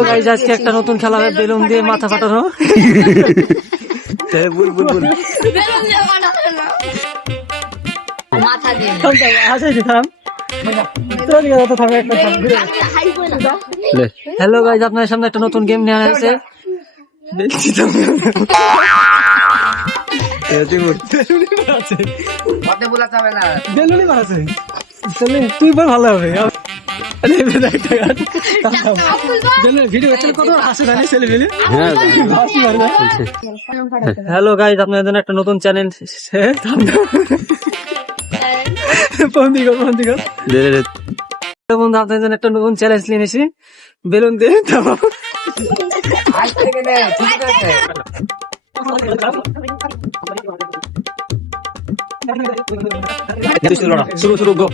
তো গাইস আজকে একটা নতুন খেলা হবে বেলুন দিয়ে মাথা ফাটানো। বুল বুল বুল হ্যালো গাইস, আপনার সামনে একটা নতুন গেম নিয়ে আসছে। তুই বল ভালো হবে। হ্যালো গাইস, আপনার জন্য একটা নতুন চ্যানেল। বন্ধু আপনার জন্য একটা নতুন চ্যালেঞ্জ নিয়ে এসেছি, বেলুন দিয়ে শুরু শুরু গো।